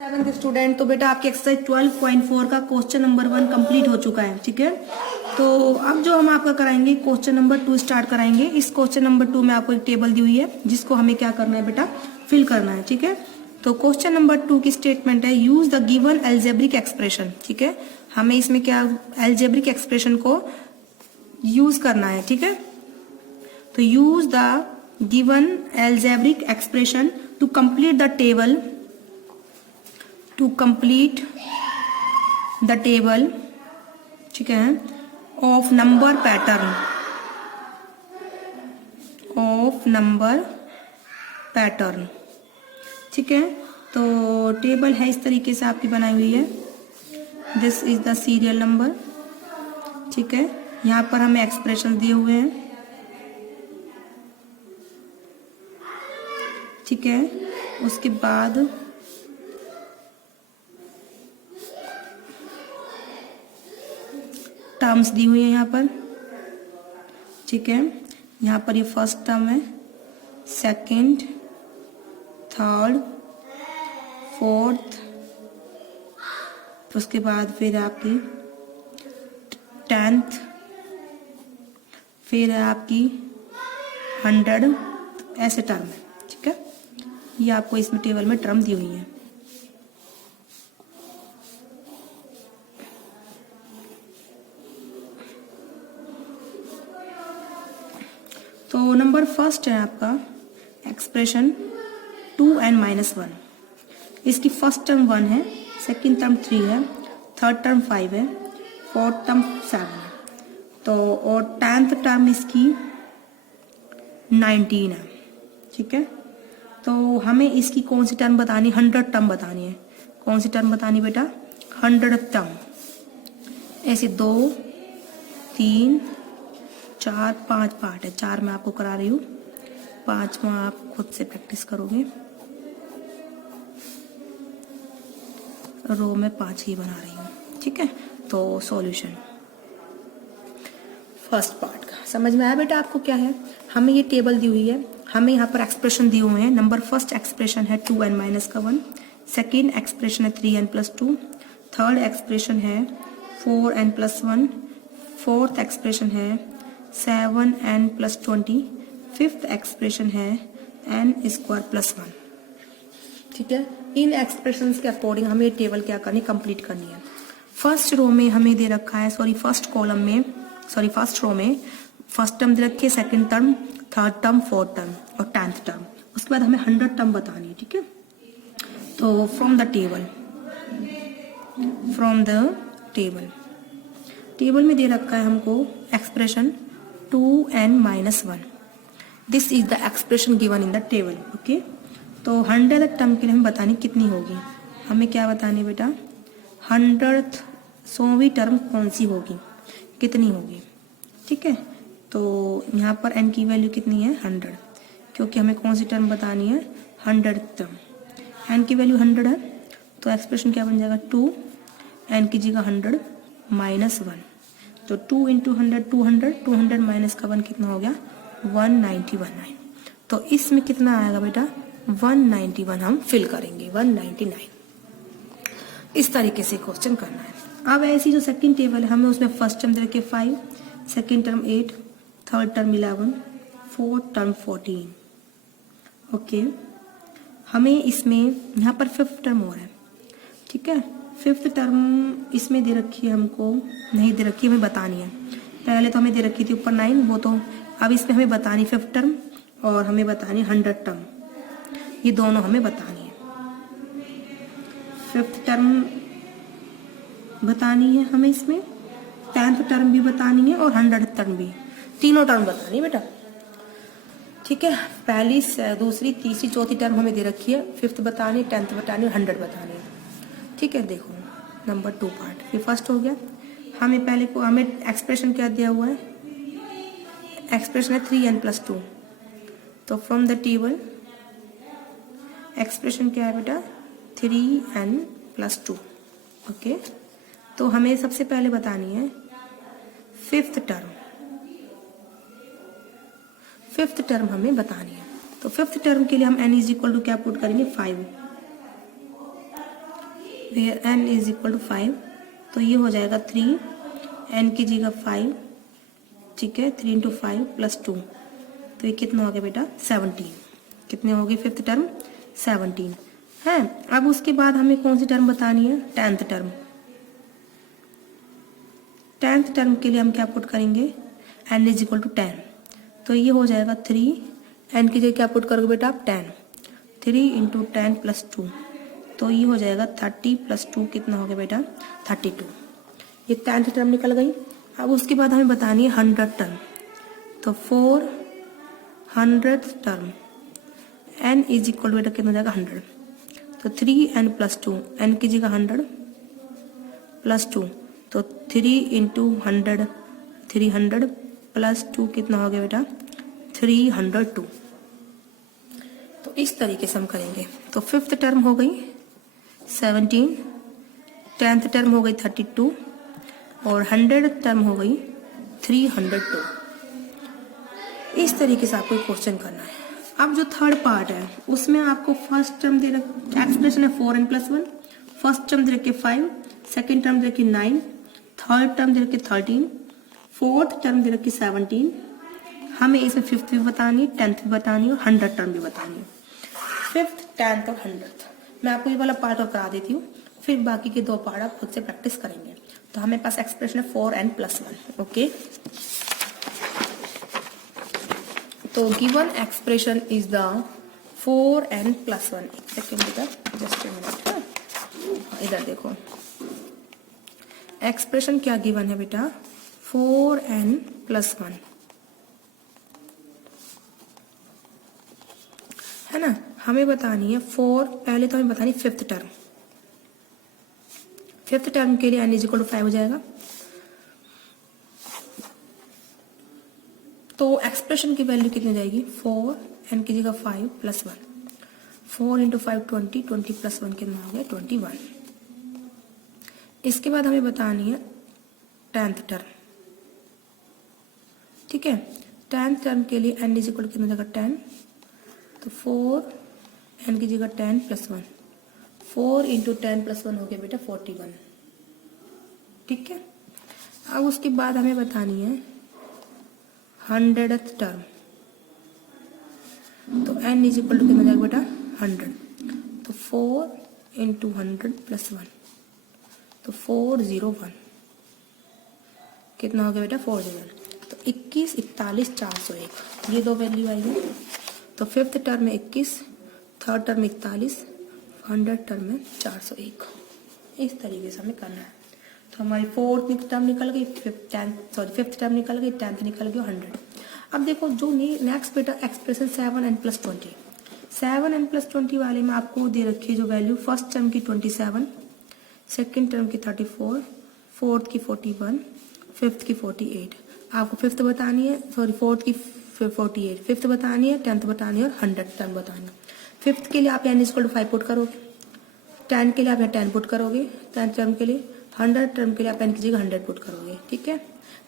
Seventh student, तो बेटा आपके एक्सरसाइज 12.4 का क्वेश्चन नंबर 1 कंप्लीट हो चुका है। ठीक है, तो अब जो हम आपका कराएंगे क्वेश्चन नंबर 2 स्टार्ट कराएंगे। इस क्वेश्चन नंबर 2 में आपको एक टेबल दी हुई है जिसको हमें क्या करना है बेटा, फिल करना है। ठीक है, तो क्वेश्चन नंबर 2 की स्टेटमेंट है use the given algebraic expression. ठीक है, हमें इसमें क्या एल्जेब्रिक एक्सप्रेशन को यूज करना है। ठीक है, तो use the given algebraic expression to complete the table ठीक है, ऑफ नंबर पैटर्न। ठीक है, तो टेबल है इस तरीके से आपकी बनाई हुई है। This is the serial number. ठीक है, यहाँ पर हमें एक्सप्रेशन दिए हुए हैं। ठीक है, उसके बाद टर्म्स दी हुई है यहाँ पर। ठीक है, यहाँ पर ये फर्स्ट टर्म है, सेकंड, थर्ड, फोर्थ, उसके बाद फिर आपकी 10th, फिर आपकी 100, ऐसे टर्म है। ठीक है, ये आपको इसमें टेबल में टर्म दी हुई है। तो नंबर फर्स्ट है आपका एक्सप्रेशन 2n-1। इसकी फर्स्ट टर्म 1 है, सेकंड टर्म 3 है, थर्ड टर्म 5 है, फोर्थ टर्म 7 है, तो और 10th टर्म इसकी 19 है। ठीक है, तो हमें इसकी कौन सी टर्म बतानी, 100 टर्म बतानी है। कौन सी टर्म बतानी बेटा, 100 टर्म। ऐसे 2, 3, 4, 5 पार्ट है। 4 मैं आपको करा रही हूँ, 5वां आप खुद से प्रैक्टिस करोगे। रो में 5 ही बना रही हूँ। ठीक है, तो सॉल्यूशन फर्स्ट पार्ट का समझ में आया बेटा आपको क्या है। हमें ये टेबल दी हुई है, हमें यहाँ पर एक्सप्रेशन दिए हुए हैं। नंबर फर्स्ट एक्सप्रेशन है 2n-1, सेकेंड एक्सप्रेशन है 3n+2, थर्ड एक्सप्रेशन है 4n+1, फोर्थ एक्सप्रेशन है 7n+20, फिफ्थ एक्सप्रेशन है n²+1। ठीक है, इन एक्सप्रेशंस के अकॉर्डिंग हमें ये टेबल क्या करनी, कंप्लीट करनी है। फर्स्ट रो में हमें दे रखा है, फर्स्ट रो में फर्स्ट टर्म दे रखी है, second term, third term, fourth term और 10th टर्म। उसके बाद हमें 100 टर्म बतानी है। ठीक है, तो फ्रॉम द टेबल में दे रखा है हमको expression 2n-1। This is the expression given in the table. Okay, तो 100th टर्म के लिए हमें बतानी कितनी होगी। हमें क्या बतानी बेटा, 100वीं टर्म कौन सी होगी, कितनी होगी। ठीक है, तो यहाँ पर n की वैल्यू कितनी है, 100, क्योंकि हमें कौन सी टर्म बतानी है, 100th टर्म। n की वैल्यू 100 है, तो एक्सप्रेशन क्या बन जाएगा, 2 n की जगह 100 -1, तो 2 × 100 200, 200 माइनस का 1 कितना हो गया, 191। तो इसमें कितना आएगा बेटा, 191 हम फिल करेंगे, 199। इस तरीके से क्वेश्चन करना है। अब ऐसी जो सेकंड टेबल है, हमें उसमें फर्स्ट टर्म दे रखे 5, second term 8, third term 11, fourth term 14। Okay, हमें इसमें यहाँ पर फिफ्थ टर्म हो रहा है। ठीक है, फिफ्थ टर्म इसमें दे रखी है, हमको नहीं दे रखी, हमें बतानी है। पहले तो हमें दे रखी थी ऊपर 9, वो तो अब इसमें हमें बतानी फिफ्थ टर्म और हमें बतानी 100 टर्म, ये दोनों हमें बतानी है। फिफ्थ टर्म बतानी है हमें इसमें, 10th टर्म भी बतानी है और 100th टर्म भी, तीनों टर्म बतानी है बेटा। ठीक है, पहली, दूसरी, तीसरी, चौथी टर्म हमें दे रखी है, फिफ्थ बतानी, 10th बतानी और 100 बतानी है। ठीक है, देखो नंबर 2 पार्ट ये फर्स्ट हो गया। हमें पहले को हमें एक्सप्रेशन क्या दिया हुआ है, एक्सप्रेशन है 3n+2, तो फ्रॉम द टेबल एक्सप्रेशन क्या है बेटा, 3n+2। ओके, तो हमें सबसे पहले बतानी है फिफ्थ टर्म हमें बतानी है। तो फिफ्थ टर्म के लिए हम n = क्या पुट करेंगे, 5। Where n is equal to 5, तो ये हो जाएगा 3, n की जगह 5, ठीक है, 3 इंटू 5 प्लस 2, तो ये कितना हो गया बेटा 17। कितने होगी फिफ्थ टर्म 17 है। अब उसके बाद हमें कौन सी टर्म बतानी है, 10th टर्म। 10th टर्म के लिए हम क्या पुट करेंगे, n इज इक्वल टू 10, तो ये हो जाएगा 3, n की जगह क्या पुट करोगे बेटा आप 10, 3 इंटू 10 प्लस 2, तो ये हो जाएगा 30 प्लस 2 कितना हो गया बेटा 32। ये 10th टर्म निकल गई। अब उसके बाद हमें बतानी है 100th टर्म, तो 400th term n is equal बेटा कितना हो जाएगा 100, तो 3n प्लस 2, n की जगह 100 प्लस 2, तो 3 इंटू 100 300 प्लस 2 कितना हो गया बेटा 302। तो इस तरीके से हम करेंगे। तो फिफ्थ टर्म हो गई 17, 10th टर्म हो गई 32 और 100th टर्म हो गई 302। इस तरीके से आपको क्वेश्चन करना है। अब जो थर्ड पार्ट है उसमें आपको फर्स्ट टर्म दे रखा, एक्सप्रेशन है 4n प्लस 1, फर्स्ट टर्म दे रखी 5, सेकेंड टर्म दे रखी 9, थर्ड टर्म दे रखी 13, फोर्थ टर्म दे रखी 17। हमें इसमें फिफ्थ भी बतानी है, 10th भी बतानी है और 100th टर्म भी बतानी है। फिफ्थ, 10th और 100th मैं आपको ये वाला पार्ट और करा देती हूँ, फिर बाकी के 2 पार्ट आप खुद से प्रैक्टिस करेंगे। तो हमें पास एक्सप्रेशन है 4n प्लस 1। ओके, तो given expression is the 4n plus 1। एक सेकेंड बेटा, जस्ट अ मिनट, इधर देखो एक्सप्रेशन क्या गिवन है बेटा 4n प्लस 1 है ना। हमें बतानी है 4, पहले तो हमें बतानी फिफ्थ टर्म। फिफ्थ टर्म के लिए n इज इक्वल टू 5 हो जाएगा। तो एक्सप्रेशन की वैल्यू कितनी जाएगी 4, n की जगह 5 प्लस 1, 4 इंटू 5 20, 20 प्लस 1 कितना हो गया 21। इसके बाद हमें बतानी है 10th टर्म, ठीक है। 10th टर्म के लिए n इज इक्वल टू कितना जगह 10, तो 4 n की जगह 10 प्लस 1, 4 इंटू 10 प्लस 1 हो गया बेटा 41, ठीक है। अब उसके बाद हमें बतानी है 100th टर्म, तो n इज इक्वल टू कितना जाएगा बेटा 100, तो 4 इंटू 100 प्लस 1, तो 401 कितना हो गया बेटा 401, तो 21, 41, 401 ये 2 वैल्यू आई है। तो फिफ्थ टर्म में 21, थर्ड टर्म में 41, 100th टर्म में 401। इस तरीके से हमें करना है। तो हमारी फोर्थ टर्म निकल गई, फिफ्थ टर्म निकल गई, 10th निकल गई 100। अब देखो जो नेक्स्ट बेटा expression 7n plus 20, 7n plus 20 वाले में आपको दे रखी है जो वैल्यू फर्स्ट टर्म की 27, सेकेंड टर्म की 34, फोर्थ की 41, फिफ्थ की 48। आपको फिफ्थ बतानी है, सॉरी फोर्थ की 48, फिफ्थ बतानी है, 10th बतानी है और 100th टर्म बतानी है। फिफ्थ के लिए आप n इक्वल टू 5 पुट करोगे, 10 के लिए आप यहाँ 10 पुट करोगे 10th टर्म के लिए, 100th टर्म के लिए आप n की जगह 100 पुट करोगे, ठीक है।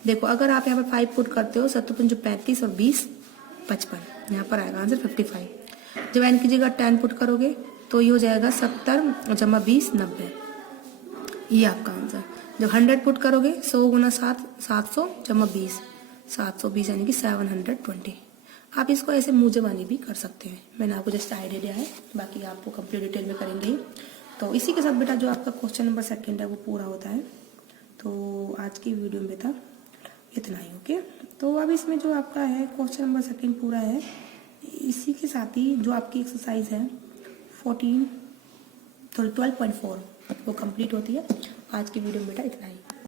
देखो अगर आप यहाँ पर 5 पुट करते हो 7 35 और 20 55, यहाँ पर आएगा आंसर 55। जब n की जगह 10 पुट करोगे तो ये हो जाएगा 70 जमा 20 90, ये आपका आंसर। जब 100 पुट करोगे 100 गुना 7 700 जमा 20 720 यानी कि 720। आप इसको ऐसे मुँह जबानी भी कर सकते हैं, मैंने आपको जस्ट आइडिया दिया है, बाकी आपको कंप्लीट डिटेल में करेंगे ही। तो इसी के साथ बेटा जो आपका क्वेश्चन नंबर 2 है वो पूरा होता है। तो आज की वीडियो में बेटा इतना ही, ओके। तो अब इसमें जो आपका है क्वेश्चन नंबर 2 पूरा है। इसी के साथ ही जो आपकी एक्सरसाइज है 12.4 वो कंप्लीट होती है। आज की वीडियो में बेटा इतना ही।